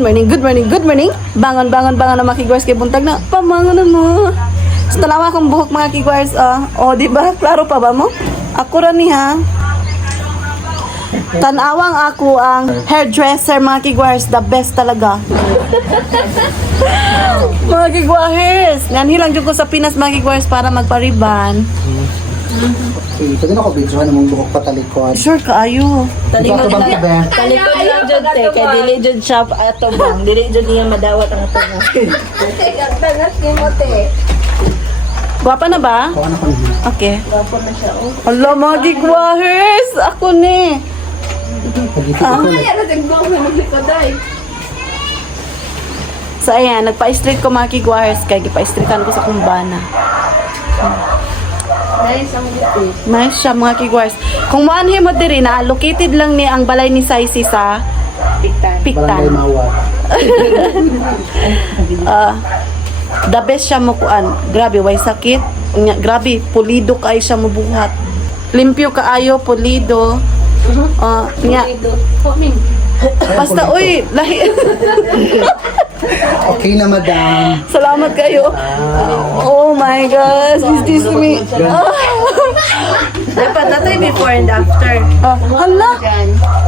Good morning, good morning, good morning. Bangon, bangon, bangon na mga kigwars kay buntag na. Pamangon na mo. Sa talawa akong buhok mga kigwars. Di ba? Klaro pa ba mo? Ako rin ha. Tanawang ako ang hairdresser mga kigwars. The best talaga. Mga kigwars. Nanhilang dyan ko sa Pinas mga kigwars para magpariban. Pwede na ko video na mong buhok patalikod. Sure kaayo. Talikod lang. Talikod lang dyan, te. Kaya dili dyan siya ato bang. Dili dyan niya madawat ang ato nga. Tangas ni mo, te. Gwapa na ba? Ako na ko niya. Okay. Wapo na siya, oh. Hala mga kigwars. Ako ni. Pag-ikot ko lang. Ano, tingkong na maglikod ay. So ayan, nagpa-street ko mga kigwars. Kaya gipa-streetan ko sa kumbana. Nice ang gupit. Nice siya mga kigwars. Kung maanhin mo diri na, located lang ni ang balay ni Saisi sa Piktan. Piktan. Barangay Mawa. The best siya mo kuan. Grabe, way sakit. Grabe, pulido kaayo siya mabuhat. Limpyo kaayo, pulido. Nga. Coming. Basta, uy, lahi. Okay na, madam. Salamat kayo. Oh my gosh, is this me? Dapat natay before and after. Hala.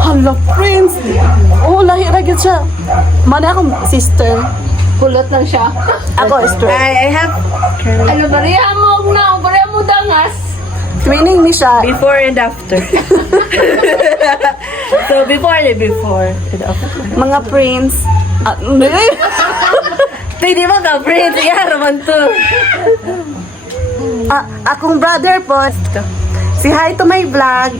Hala, friends. Oh, lahi ragid siya. Mana akong sister. Kulot lang siya. Ako, straight. I have... Ano, bariya mo na. Bariya mo dangas. Twinning ni siya. Before and after. So, before and before. Mga prince. Pwede ba ka, friends? Iyaraman to. Akong brother po. Si hi to my vlog.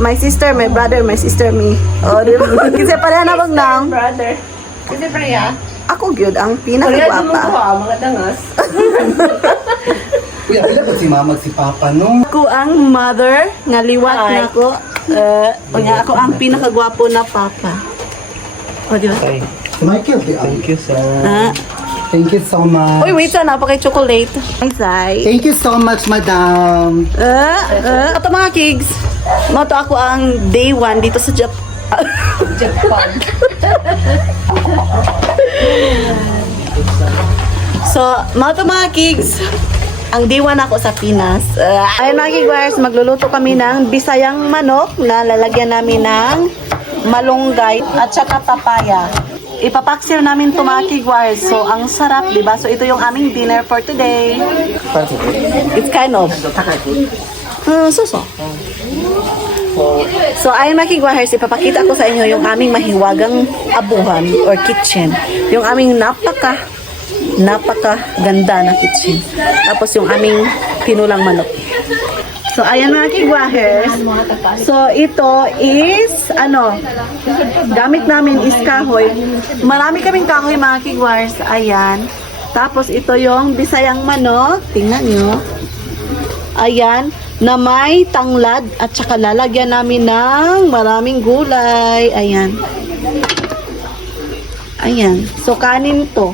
My sister, my brother, my sister, me. Oh, di ba? Kasi pareha na bang nang. Brother. Kasi Priya. Ako gyud ang Priya, di mo pinakagwapa. ko mga dangas. Kuya, pila ba si mama si papa, no? Ako ang mother, nga liwat Hi. na ako. Ako ang pinakagwapo na papa. O, di ba? Si Michael, di Thank you, sir. Ah. Thank you so much. Uy, wait sana, pa kay chocolate. Ay, Zay. Thank you so much, madam. Ito mga kids. Mato ako ang day 1 dito sa Japan. Japan. So, mga kids, ang diwan ako sa Pinas. Ay mga kigwars, magluluto kami ng bisayang manok na lalagyan namin ng malunggay at saka papaya. Ipapaksiw namin to mga kigwars. So, ang sarap, di ba? So, ito yung aming dinner for today. It's kind of suso. So, ayun mga kigwars, ipapakita ko sa inyo yung aming mahiwagang abuhan or kitchen. Yung aming napaka ganda na kitchen. Tapos yung aming pinulang manok. So, ayan mga kigwahers. So, ito is, gamit namin is kahoy. Marami kaming kahoy mga kigwahers. Ayan. Tapos, ito yung bisayang manok. Tingnan nyo. Ayan. Na may tanglad at saka lalagyan namin ng maraming gulay. Ayan. Ayan. So, kanin to.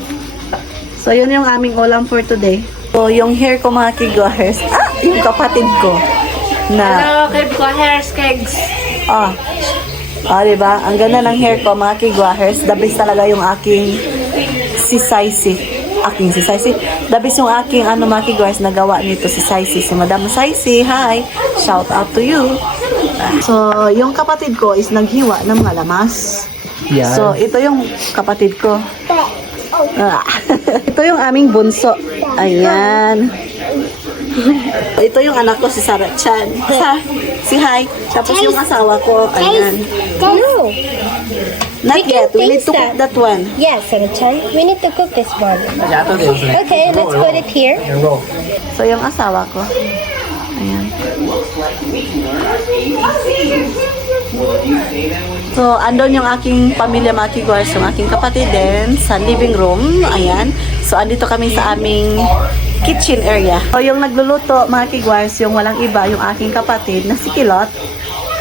So, yun yung aming ulam for today. So, yung hair ko mga kigwahers. Yung kapatid ko. Na, Hello, kay ko hair kegs. diba? Ang ganda ng hair ko mga kigwahers. The best talaga yung aking si Saisi. The best yung aking mga kigwahers nagawa nito si Saisi. Si Madam Saisi, hi! Shout out to you. So, yung kapatid ko is naghiwa ng mga lamas. Yeah. So, ito yung kapatid ko. Ito yung aming bunso. Ayan. Ito yung anak ko, si Sarah Chan. Si Hi. Tapos yung asawa ko, ayan. No. Not yet. We need to cook that one. Yes, Sarah-chan. We need to cook this one. Okay, let's put it here. So, yung asawa ko. Ayan. So, andon yung aking pamilya, mga kigwars, yung aking kapatid din sa living room. Ayan. So, andito kami sa aming kitchen area. So, yung nagluluto, mga kigwars, yung walang iba, yung aking kapatid na si Kilot.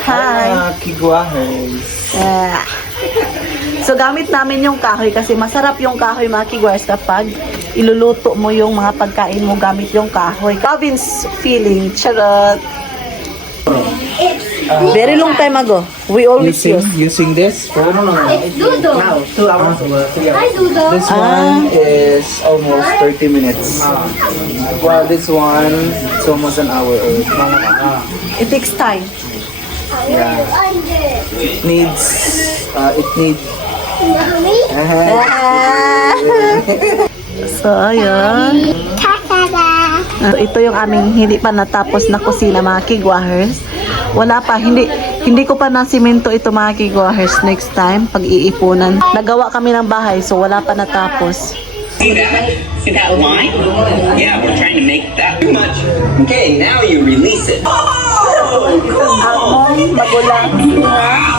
Hi! Kigwahers. So, gamit namin yung kahoy kasi masarap yung kahoy, mga kigwars, kapag iluluto mo yung mga pagkain mo gamit yung kahoy. Calvin's feeling. Charot! Very long time ago. We always use. Using this. It's Doodle. Now, 2 hours or 3 Hi, hours. Doodle. This one is almost 30 minutes. While this one, it's almost an hour. It takes time. Yeah. It needs. Mommy? So, ayun. Ta-da! So, ito yung aming hindi pa natapos na kusina, mga kigwahers. Wala pa, hindi ko pa nasimento ito, mga kigwahers. Next time, pag iipunan. Nagawa kami ng bahay, so wala pa natapos. See that? See that line? Yeah, we're trying to make that too much. Okay, now you release it.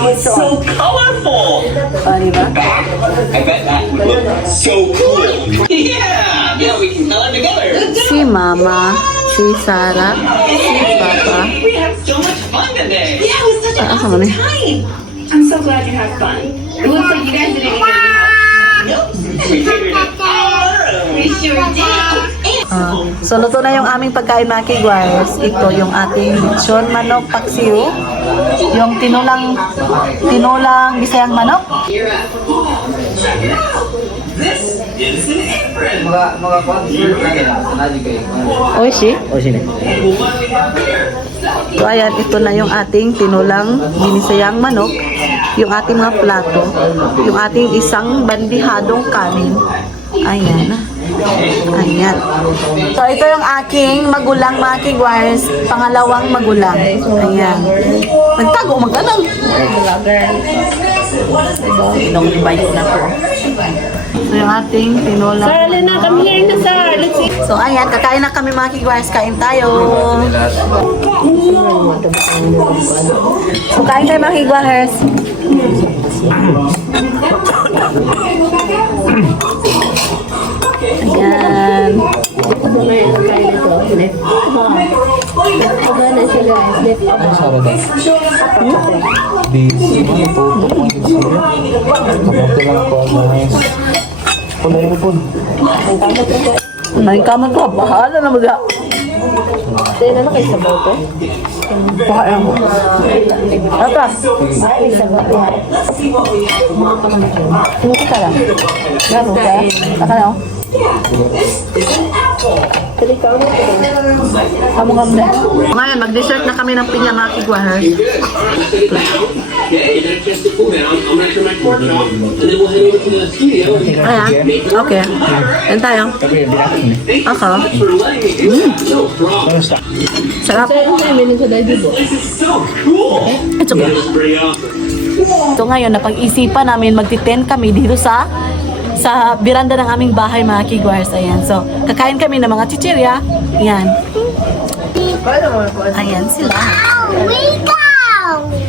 It's so colorful. Back, I bet that would look so cool. Yeah, we can color together. Si Mama, si Sarah, si Papa. We had so much fun today. Yeah, it was such an Asa awesome man eh? time. I'm so glad you had fun. It looks like you guys didn't even get We figured it out. We sure did. So, luto na yung aming pagkain, mga kigwahers. Ito yung ating lechon manok paksiw. Yung tinulang bisayang manok. This is an apron. Oishi. So, ayan, ito na yung ating tinulang binisayang manok. Yung ating mga plato. Yung ating isang bandihadong kanin. Ayan. Ayan. So, ito yung aking magulang, mga kigwars. Pangalawang magulang. Ayan. Nagtago, mag-anong. So, yung ating tinulang. Lena, come here na, Sar. Let's see. So, ayan, kakain na kami, mga kigwars. Kain tayo. So, kain tayo, mga kigwars. Ayan. Maling kamot ko, bahala na mga. Tayo na kayo sa boto. Bahala mo. Ata. Tumukit ka lang. Meron ka? Saka na, oh. Kamu kami na. Ngayon, mag-dessert na kami ng pinya, mga kigwahers. Ayan. Okay. Yan tayo. Ako. Sarap. It's okay. So ngayon, napag-isipan namin magti-tent kami dito sa biranda ng aming bahay, mga kigwars. Ayan. So, kakain kami ng mga chichirya. Ayan. Ayan sila.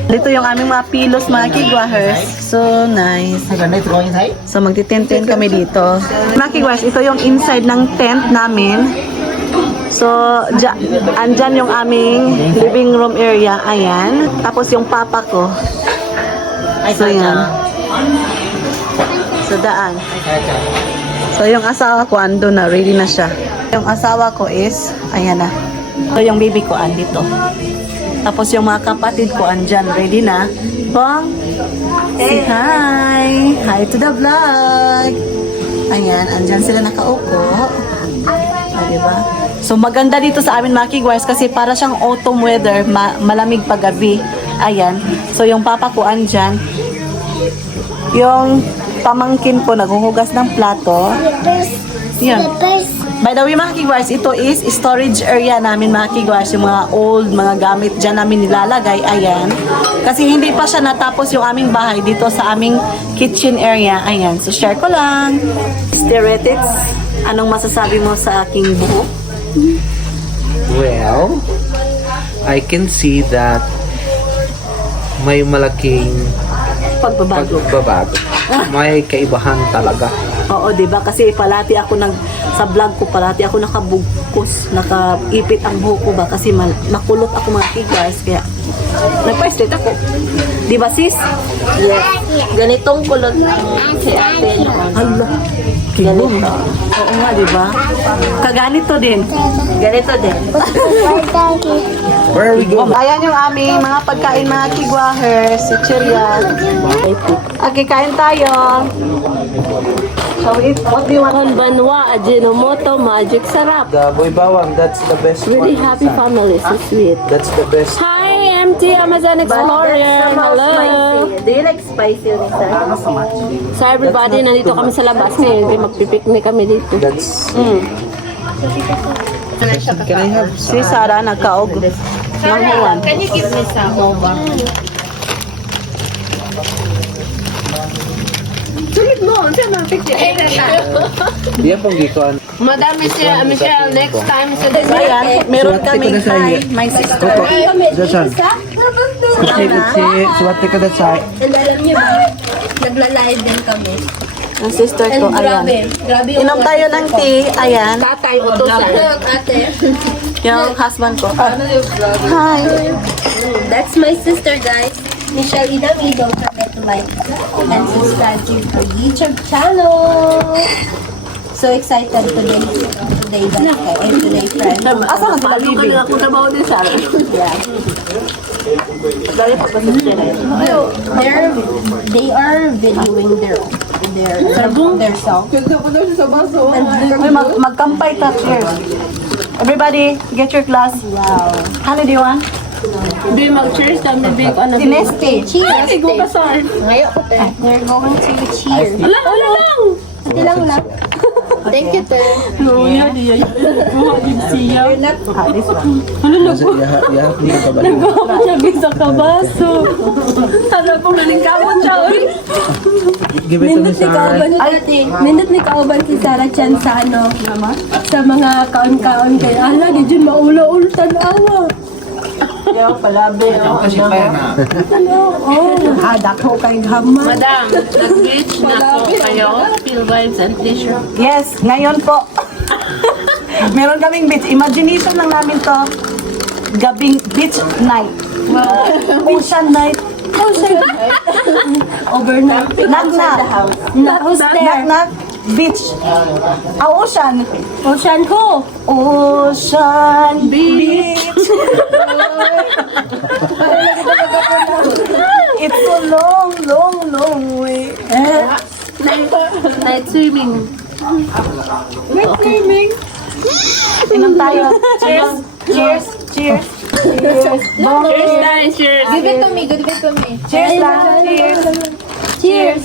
Dito yung aming mga pilos, mga kigwahers. So, nice. So, magti-tent-tent kami dito. Mga kigwahers, ito yung inside ng tent namin. So, andyan yung aming living room area. Ayan. Tapos yung papa ko. So, yan. So, daan. So, yung asawa ko ando na. Ready na siya. Yung asawa ko is, ayan na. So, yung baby ko andito. Tapos, yung mga kapatid ko andyan. Ready na. Bong! Say hi! Hi to the vlog! Ayan, andyan sila nakaupo. O, diba? So, maganda dito sa amin, mga kigwars, kasi para siyang autumn weather, malamig paggabi. Ayan. So, yung papa ko andyan. Yung pamangkin ko naghuhugas ng plato. Yan. By the way, mga kigwars, ito is storage area namin, mga kigwars. Yung mga old, mga gamit dyan namin nilalagay. Ayan. Kasi hindi pa siya natapos yung aming bahay dito sa aming kitchen area. Ayan. So, share ko lang. Stereotypes, anong masasabi mo sa aking buhok? Well, I can see that may malaking Pagbabago. pagbabago. May kaibahan talaga. Oo, 'di ba? Kasi palati ako sa vlog ko palati ako nakabugkos, nakaipit ang buhok ko ba kasi makulot ako, mga kigwars, kaya nagpa-straight ako. 'Di ba, sis? Yes. Ganitong kulot kay ate noon. Hala. Ganito. Oo nga, 'di ba? Kaganito din. Ganito din. Where are we going? Ayan yung aming mga pagkain mga kigwahers, si Chiria. Okay, kain tayo. Shall we eat? What do you want? Con Banwa, Ajinomoto, Magic Sarap. The boy bawang, that's the best Really one. happy family, so sweet. That's the best. Hi, MT Amazon Explorer. Hello. Do you like spicy, Lisa? So everybody, nandito kami sa labas ngayon. Kaya magpipiknik kami dito. That's. Can I have? Si Sarah nagkaog ng huwan. Can you give me some? Dia pong gikuan. Madam Michelle, next time sa So ayan, meron kaming hi, my sister. Jason. Suwate ka dasay. And alam niyo ba, nagla-live din kami. Ang sister ko, And ayan. grabe yung Inom tayo ng tea, ayan. tatay utosan. Look, ate. Yung husband ko. Hi. That's my sister, guys. Michelle Inami. Don't forget to like and subscribe to her YouTube channel. So excited today, guys. And today, friends. Asa na sila bibi? Ako trabaho din sa Yeah. They are videoing their song. Uy, magkampay ta. Cheers. Everybody, get your glass. Wow. Honey, do you want? Di mag-cheers kami big ano. Tinesti. Cheers. Sigo ka sir. We're going to cheers. Wala lang. Hindi lang. Thank you, Ter. No, yan di yan. Siya. Ah, this one. Siya sa kabaso. Sana pong nalingkamon siya. Give it to me, Sarah. Nindot ni kauban si Sarah Chan sa ano, sa mga kaon-kaon kay ala, di dyan maula-ul tanawa. Yo, palabi. Kasi pa na. Dako kay hama. Madam, nag-beach na po kayo. Feel vibes and pleasure. Yes, ngayon po. Meron kaming beach. Imagination lang namin to. Gabing beach night. Ocean night. Overnight. Knock-knock. Who's there? Knock-knock. Beach. Ocean. Ocean ko. Ocean beach. It's a long way. Night swimming. Inom tayo. Cheers. Cheers. Cheers. Cheers. Cheers guys, cheers. Give it to me. Cheers lang. Cheers. Cheers.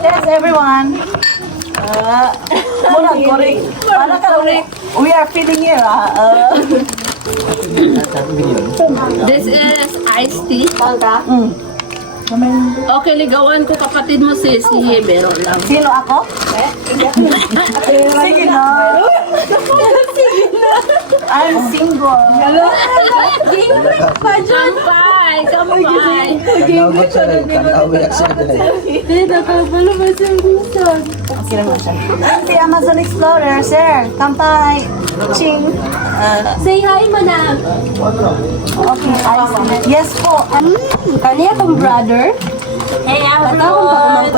Cheers everyone. Muna, correct. Para ka, we are feeling here. This is iced tea. Okay, ligawan ko kapatid mo si Meron lang. Sino ako? Sige na. I'm single. Kampay! Kampay! Nagawag siya rin. Kanawiyak siya rin. Si Amazon Explorer, sir. Kampay. Ching. Say hi, madam. Okay, yes po. Kaniya kong brother. Hey everyone!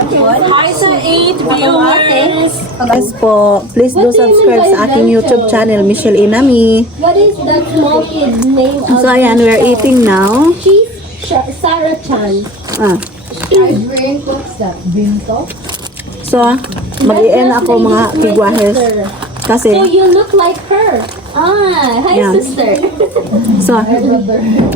Hi sa 8 viewers! Yes po. Please do subscribe sa aking YouTube channel, Michelle Inami. What is that small kid's name? So ayan, we're eating now. She's Sarah Chan. Ah. What's that? Binto? So, mag-i-end ako mga kigwahes. Kasi, So you look like her. Hi Yeah. sister. so,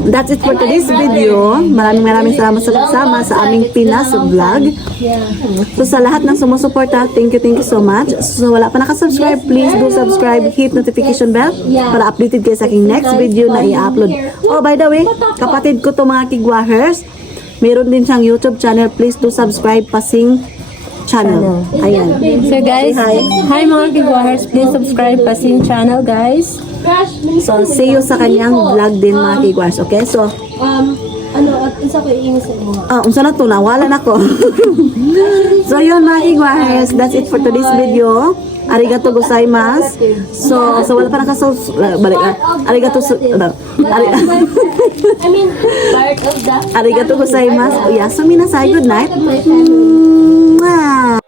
that's it for today's video. Maraming salamat sa pagsama sa aming Pinas vlog. Yeah. So, sa lahat ng sumusuporta, thank you so much. So, wala pa nakasubscribe, please do subscribe, hit notification bell para updated kayo sa aking next video na i-upload. Oh, by the way, kapatid ko to mga kigwahers, meron din siyang YouTube channel. Please do subscribe, Pasing channel. Ayan. So guys, hi mga kigwahers, please subscribe Pasing channel guys. So, see you sa kanyang vlog din mga kigwahers. Okay? So, Ano, at isa ko iingin sa mga. unsa na to? Nawalan ako. So, yun mga kigwahers. That's it for today's video. Arigato gozaimasu. So, wala pa balik na. Arigato I mean, part of that. Arigato gozaimasu. Yasumi nasai. Good night. Mwah.